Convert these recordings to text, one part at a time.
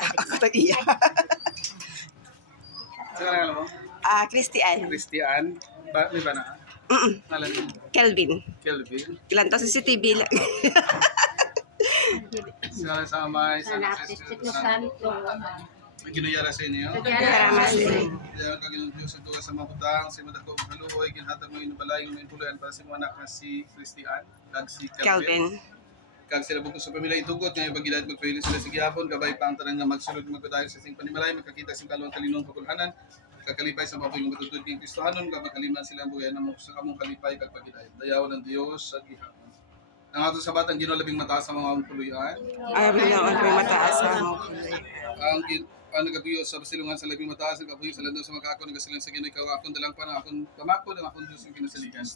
Ako tag-iya. Saan ka alam mo? Christian. Christian. May ba na? Ngalan mo? Kelvin. Kelvin. Ilan to sa CCTV lang. Saan sa Amay, San Francisco, may ginuyara sa inyo. Karamas din. Kaya ang kaginong Diyos ang tugas sa mga butang, sa mga dako ang kaluoy, ginhatag mo yung balay, may tuluyan para sa mga anak na si Christian, kag si Kelvin. Kelvin. Kag sila bukod sa pamilya itugot, ngayon pagidahit magpahilin sila sa gihapon, kabay pa ang tanang nga magsulod magpadayon sa sing panimalay, magkakita sa kalawang talinong kakulhanan, kakalipay sa mga paging matutud kay Kristohanon, kapag kaliman sila ang buhay na mo sa kamong kalipay kag pagidahit. Dayawan ng Diyos sa gihapon. Ang ato sa batang ginolabing mataas sa mga puluyan. Bilang may mataas mo. Ang nagabuyo sa basilungan sa labing mataas, nagabuyo sa landaw sa mga ako, nagasilang sa ginay kawa, akong dalang pa na akong kamako, ng akong Diyos yung kinasaligan.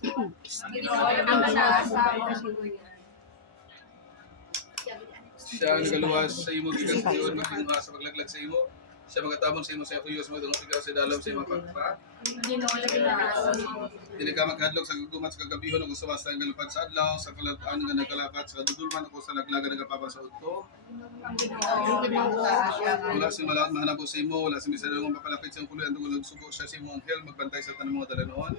Siya ang nagaluwas sa imo, gikan sa Diyon, magtinunga sa paglaglag sa imo. Siya magatamon sa imo sa kuyos, magdunong sigaw sa dalaw sa imo pagpa. Dili ka maghadlok sa gugumat sa kagabihon, o gusto basta ang galupad sa adlaw, sa kalataan nga nagkalapat, sa dudulman ako sa laglaga nagapapa sa udto. Wala si malaot mahanap sa imo, wala si misadong papalapit sa kuloy, ang tungkol subo siya sa imong anghel, magbantay sa tanang mga dalanoon.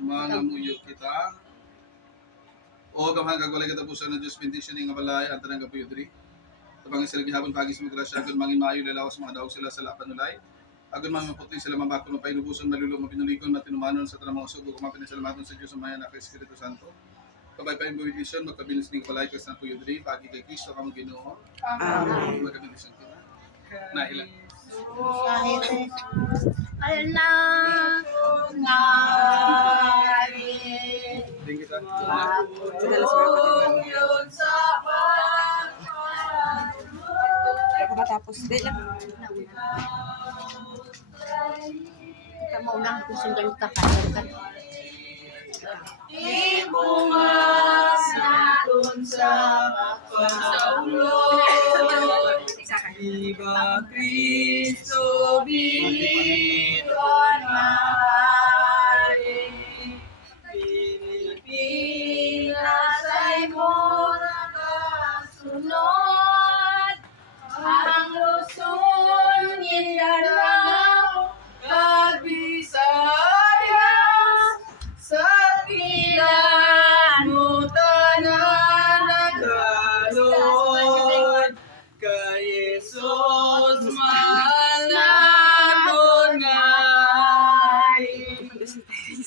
Mga muyo kita. O gamhan kagwalay katapusan ng Diyos, benditioning nga balay, ang tanang kapuyo diri. Tapang sila gihapon pagi sa magrasya, agon mangin maayo lalawas mga daog sila sa lapanulay. Agon mga maputi sila mabako no painubuson malulong mapinulikon matinumanon sa tanang mga sugo kumapin sa lamaton sa Dios sa mayan na kay Espiritu Santo. Kabay pa yung bendition magpabilis ning balay kas na puyo diri pagi kay Kristo kamo Ginoo. Amen. Magpabilis kita. Nahilan. Ding kita. Matapos din lang. Kamu nang kusundan ka kan. Ibungas na dun sa pagsaulo. Iba Kristo binidon na hari. Pilipinas ay mo nakasunod. Ang Luzon, Mindanao, Visayas, sa tinan mo tanan nagalod. Kay Jesus mahal na tunay.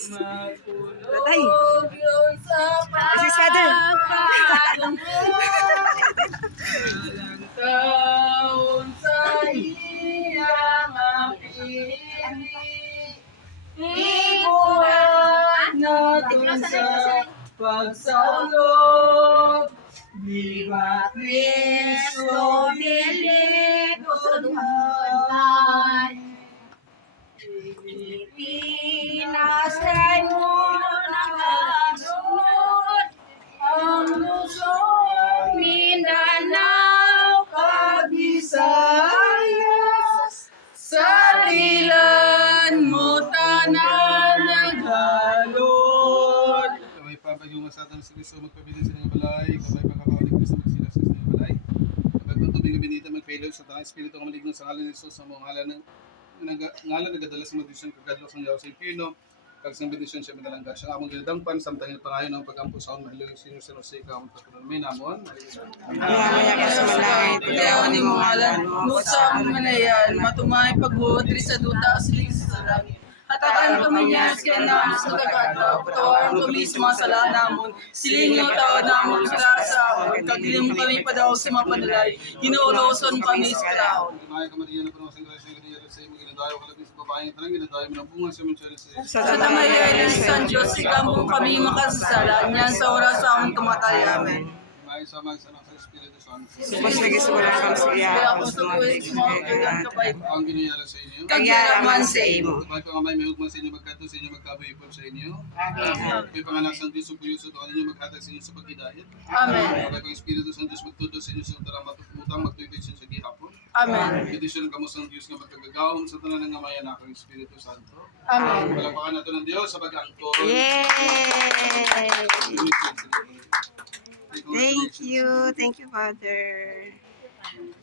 Magulog yun sa pagkakamot. Walang taon sa iyang apili. Ibuhat natin sa pagsaulog. Viva Cristo, Pilipinas. Pilipinas ay nagasunod. Ang Luzon, Mindanao, Visayas, sa dilan mo tanan nagalod. Kabay pa yung masatang si Kristo magpabilis sa mga balay, kabay pa kapawalig Kristo magsilas sa mga balay. Kabay pa tubig nga binita magpailaw sa tanang espiritu nga maligno sa ngalan ni Jesus sa mga ngalan nagadala sa mga desisyon kagadlok sa yaw sa impino. Kag sa bendisyon siya madalangga siya among ginadampan samtang pangayon ang pagampo sa on mahilong Senior San Jose ka among patuloy may namon. Dayawan ni mong alam, musa ang manayan, matumay pagbuot sa duta siling sa langit. Hatakan kami niya sa namin sa kagataw, patawaran kami sa mga sala namon, siling ng tao namon sa asawa, kagilim kami padaw sa mga panalay, hinuuloson kami sa kraon. Maya kamariyan na panawasang grasya nga niya sa imo ginadayo kalabis sa babaeng tanang ginadayo mo ng bunga sa mga Sa tamayayan sa Diyos, ikambong kami makasasala, niyan sa oras sa aming kamatay. Amen. May sama sa ng Espiritu Santo. Supos lagi sa walang kamsiya. Kung sa tuwing mga kayang kapay. Ang giniyara sa inyo. Kagyaraman sa imo. May pangamay, may hugman sa inyo magkato, sa inyo magkabayipon sa inyo. May panganak sa Diyos, supuyuso, to ninyo maghatag sa inyo sa pagkidayat. Amen. May pang Espiritu sa Diyos, magtudo sa inyo sa utarang matututang, magtuitid sa inyo sa gihapon. Amen. Petisyon ng kamusang Diyos nga magkagagawon sa tanan ng ngamayan na ang Espiritu Santo. Amen. Palakpakan nato ng Diyos sa pag-angkol. Yay! Thank you. Thank you, Father.